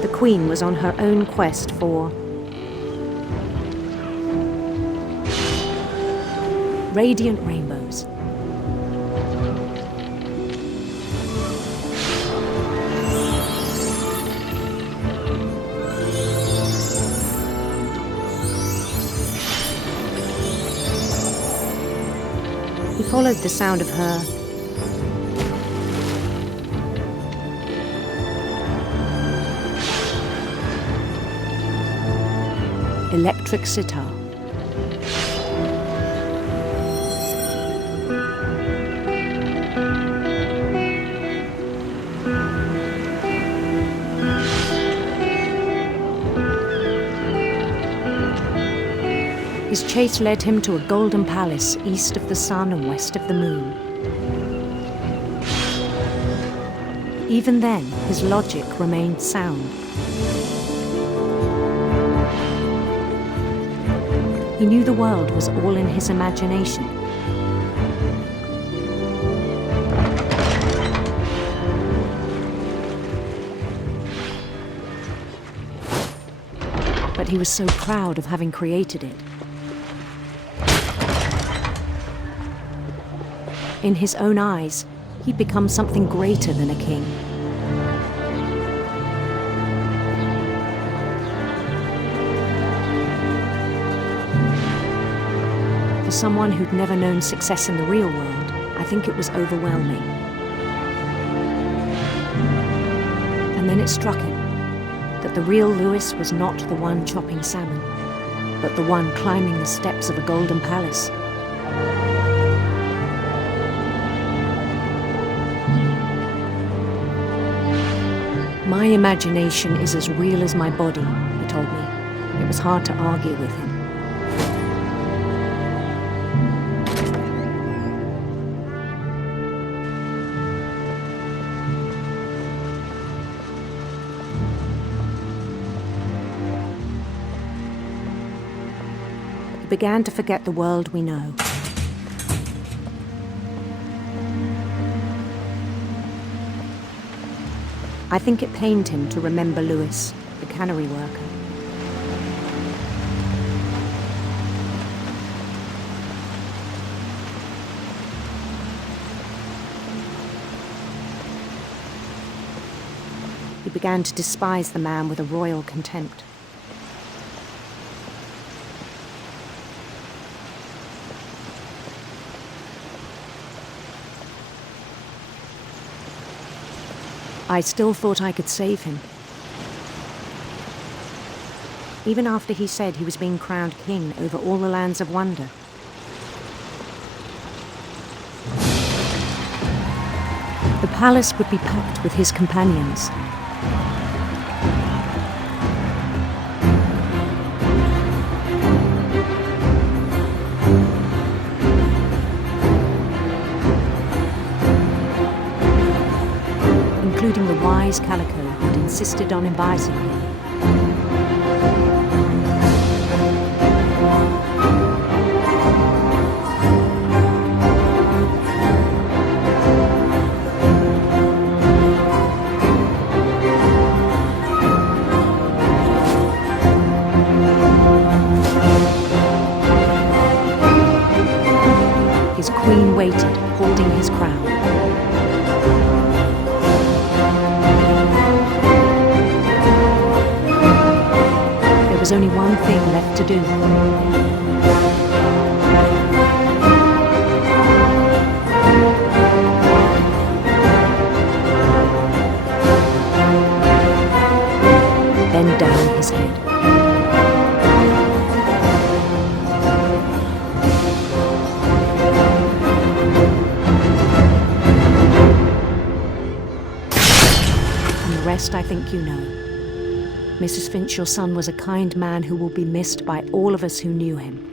The queen was on her own quest for radiant rainbows. He followed the sound of her electric sitar. His chase led him to a golden palace east of the sun and west of the moon. Even then, his logic remained sound. He knew the world was all in his imagination. But he was so proud of having created it. In his own eyes, he'd become something greater than a king. For someone who'd never known success in the real world, I think it was overwhelming. And then it struck him that the real Louis was not the one chopping salmon, but the one climbing the steps of a golden palace. My imagination is as real as my body, he told me. It was hard to argue with him. He began to forget the world we know. I think it pained him to remember Louis, the cannery worker. He began to despise the man with a royal contempt. I still thought I could save him. Even after he said he was being crowned king over all the lands of wonder. The palace would be packed with his companions. Including the wise Calico who'd insisted on inviting him. His queen waited, holding his crown. There was only one thing left to do. rest I think you know. Mrs. Finch, your son was a kind man who will be missed by all of us who knew him.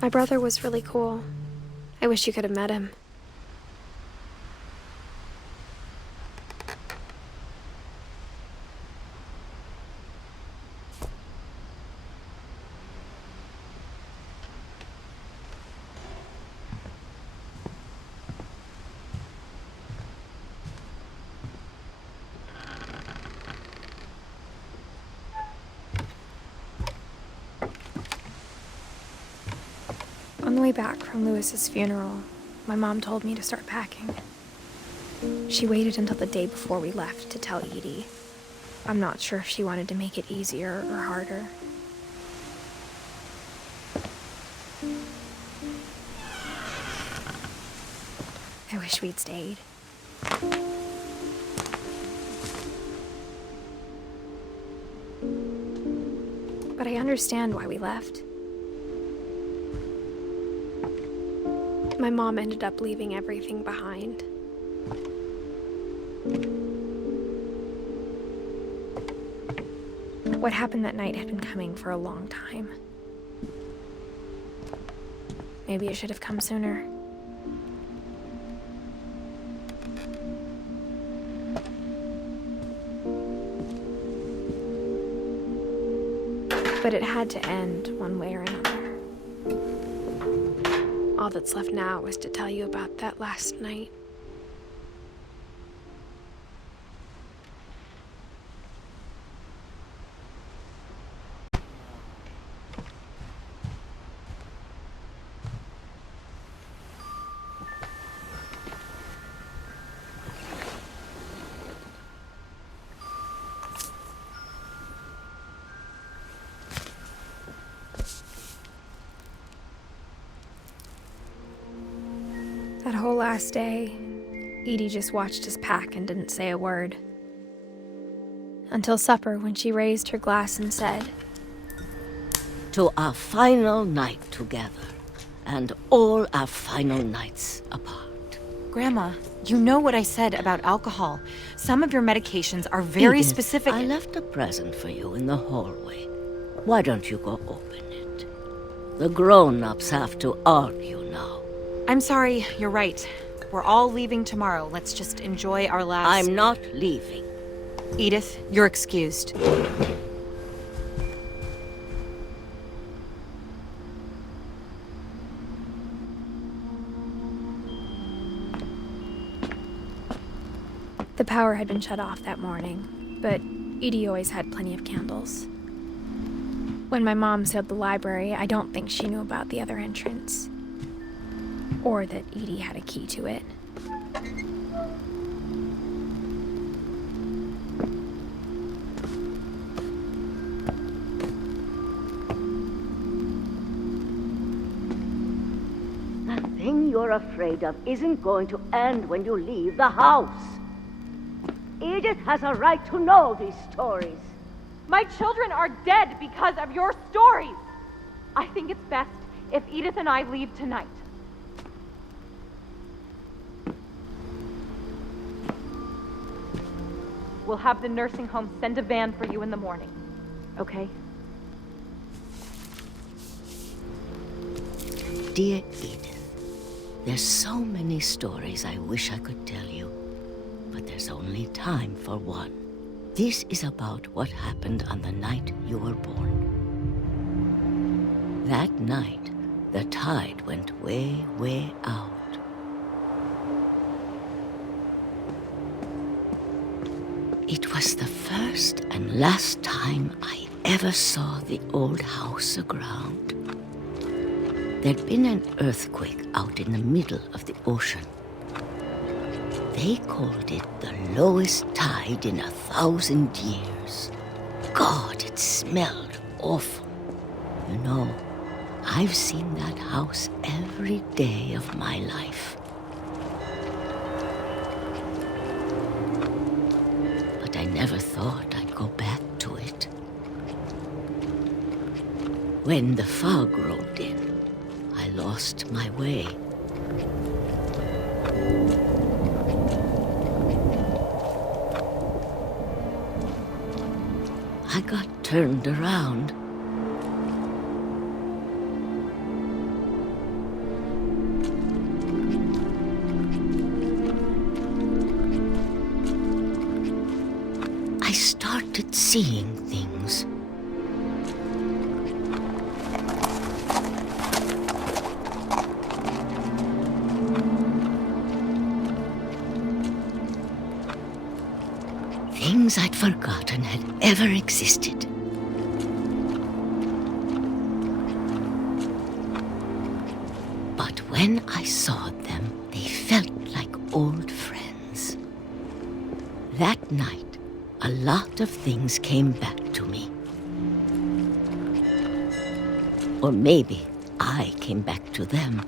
My brother was really cool. I wish you could have met him. On the way back from Lewis's funeral, my mom told me to start packing. She waited until the day before we left to tell Edie. I'm not sure if she wanted to make it easier or harder. I wish we'd stayed. But I understand why we left. My mom ended up leaving everything behind. What happened that night had been coming for a long time. Maybe it should have come sooner. But it had to end one way or another. All that's left now is to tell you about that last night. That whole last day, Edie just watched us pack and didn't say a word. Until supper, when she raised her glass and said, "To our final night together, and all our final nights apart." Grandma, you know what I said about alcohol. Some of your medications are very Edith, specific. I left a present for you in the hallway. Why don't you go open it? The grown-ups have to argue now. I'm sorry, you're right. We're all leaving tomorrow. Let's just enjoy our last... I'm not leaving. Edith, you're excused. The power had been shut off that morning, but Edie always had plenty of candles. When my mom sealed the library, I don't think she knew about the other entrance. Or that Edie had a key to it. The thing you're afraid of isn't going to end when you leave the house. Edith has a right to know these stories. My children are dead because of your stories. I think it's best if Edith and I leave tonight. We'll have the nursing home send a van for you in the morning, okay? Dear Edith, there's so many stories I wish I could tell you, but there's only time for one. This is about what happened on the night you were born. That night, the tide went way, way out. It was the first and last time I ever saw the old house aground. There'd been an earthquake out in the middle of the ocean. They called it the lowest tide in 1,000 years. God, it smelled awful. You know, I've seen that house every day of my life. But I never thought I'd go back to it. When the fog rolled in, I lost my way. I got turned around. I started seeing things. Things I'd forgotten had ever existed. But when I saw them, they felt like old friends. That night, a lot of things came back to me. Or maybe I came back to them.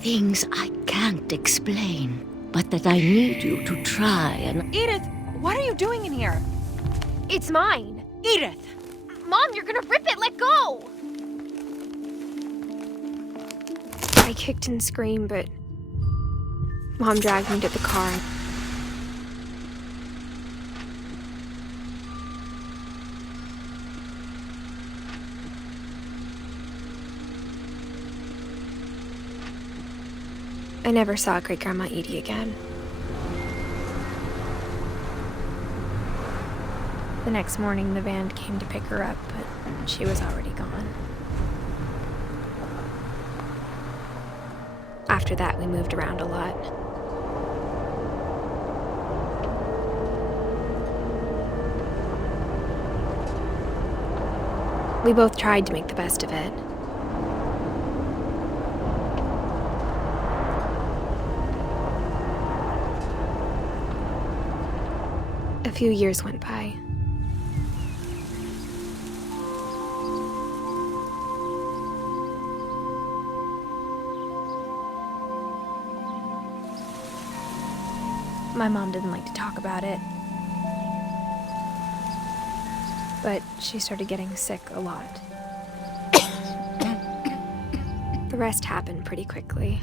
Things I can't explain, but that I need you to try and... Edith, what are you doing in here? It's mine. Edith! Mom, you're gonna rip it! Let go! I kicked and screamed, but Mom dragged me to the car. I never saw Great-Grandma Edie again. The next morning, the van came to pick her up, but she was already gone. After that, we moved around a lot. We both tried to make the best of it. A few years went by. My mom didn't like to talk about it, but she started getting sick a lot. The rest happened pretty quickly.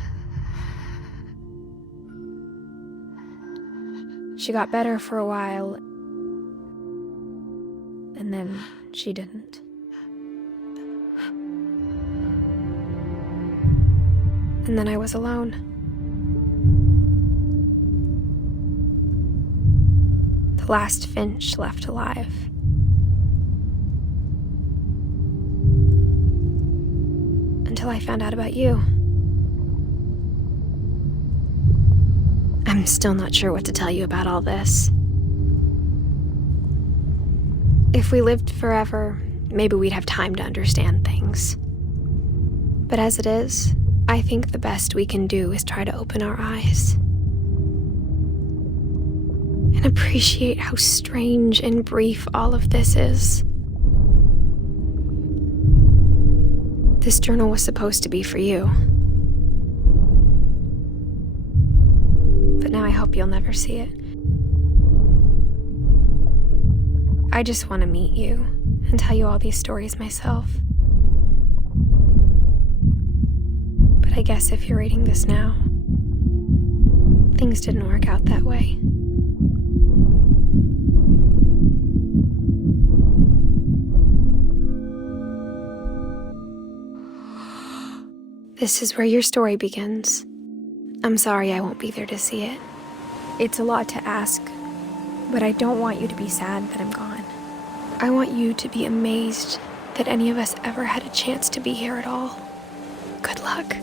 She got better for a while, and then she didn't. And then I was alone. The last Finch left alive. Until I found out about you. I'm still not sure what to tell you about all this. If we lived forever, maybe we'd have time to understand things. But as it is, I think the best we can do is try to open our eyes. And appreciate how strange and brief all of this is. This journal was supposed to be for you. But now I hope you'll never see it. I just want to meet you and tell you all these stories myself. But I guess if you're reading this now, things didn't work out that way. This is where your story begins. I'm sorry I won't be there to see it. It's a lot to ask, but I don't want you to be sad that I'm gone. I want you to be amazed that any of us ever had a chance to be here at all. Good luck.